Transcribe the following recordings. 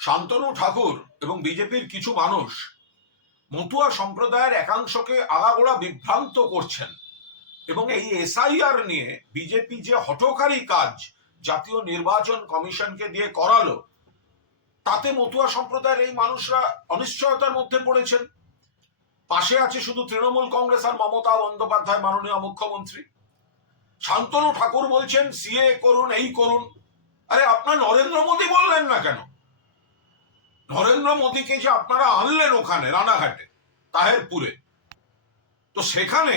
শান্তনু ঠাকুর এবং বিজেপির কিছু মানুষ মতুয়া সম্প্রদায়ের একাংশকে আগাগোড়া বিভ্রান্ত করছেন এবং এই এসআইআর নিয়ে বিজেপি যে হঠকারী কাজ জাতীয় নির্বাচন কমিশনকে দিয়ে করালো, তাতে মতুয়া সম্প্রদায়ের এই মানুষরা অনিশ্চয়তার মধ্যে পড়েছেন। পাশে আছে শুধু তৃণমূল কংগ্রেস আর মমতা বন্দ্যোপাধ্যায়, মাননীয় মুখ্যমন্ত্রী। শান্তনু ঠাকুর বলছেন সিএ করুন, এই করুন। আরে আপনার নরেন্দ্র মোদী বললেন না কেন? নরেন্দ্র মোদীকে যে আপনারা আনলেন ওখানে রানাঘাটে, তাহেরপুরে, তো সেখানে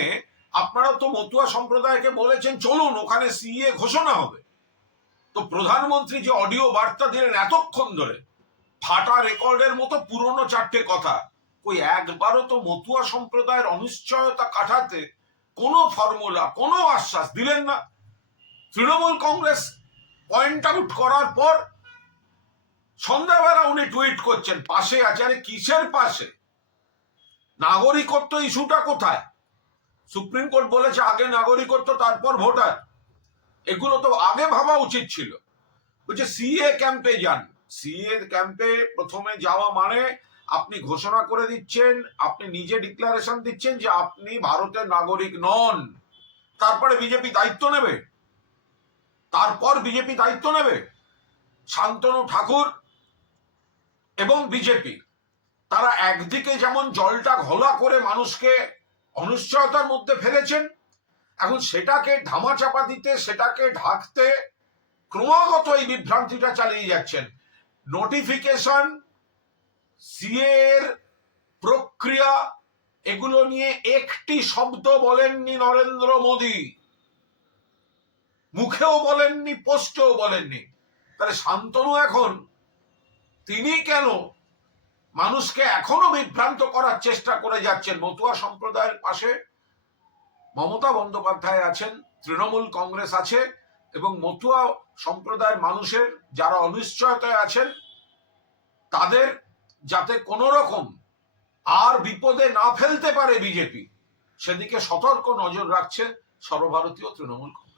আপনারা তো মতুয়া সম্প্রদায়কে বলেছেন চলুন ওখানে সিএ ঘোষণা হবে। তো প্রধানমন্ত্রী যে অডিও বার্তা দিলেন এতক্ষণ ধরে, ফাটা রেকর্ডের মতো পুরনো চারটে কথা, ওই একবারও তো মতুয়া সম্প্রদায়ের অনিশ্চয়তা কাটাতে কোনো ফর্মুলা, কোনো আশ্বাস দিলেন না। তৃণমূল কংগ্রেস পয়েন্ট আউট করার পর সন্ধ্যাবেলা উনি টুইট করছেন পাশে আছে। আরে কিসের পাশে? নাগরিকত্ব ইস্যুটা কোথায়? সুপ্রিম কোর্ট বলেছে আগে নাগরিকত্ব তারপর ভোটার। এগুলো তো আগে ভাবা উচিত ছিল। বলছে সিএ ক্যাম্পে যান। সিএ ক্যাম্পে প্রথমে যাওয়া মানে আপনি ঘোষণা করে দিচ্ছেন, আপনি নিজে ডিক্লারেশন দিচ্ছেন যে আপনি ভারতের নাগরিক নন। তারপরে বিজেপি দায়িত্ব নেবে, শান্তনু ঠাকুর এবং বিজেপি তারা একদিকে যেমন জলটা ঘোলা করে মানুষকে অনিশ্চয়তার মধ্যে ফেলেছেন, এখন সেটাকে ধামাচাপা দিতে, সেটাকে ঢাকতে ক্রমাগত এই বিভ্রান্তিটা চালিয়ে যাচ্ছেন। নোটিফিকেশন, সিএ এর প্রক্রিয়া, এগুলো নিয়ে একটি শব্দ বলেননি নরেন্দ্র মোদী, মুখেও বলেননি, পোস্টেও বলেননি। তাহলে শান্তনু এখন তিনি কেন মানুষকে এখনো বিভ্রান্ত করার চেষ্টা করে যাচ্ছেন? মতুয়া সম্প্রদায়ের পাশে মমতা বন্দ্যোপাধ্যায় আছেন, তৃণমূল কংগ্রেস আছে, এবং মতুয়া সম্প্রদায়ের মানুষের যারা অনিশ্চয়তায় আছেন তাদের যাতে কোনো রকম আর বিপদে না ফেলতে পারে বিজেপি, সেদিকে সতর্ক নজর রাখছে সর্বভারতীয় তৃণমূল কংগ্রেস।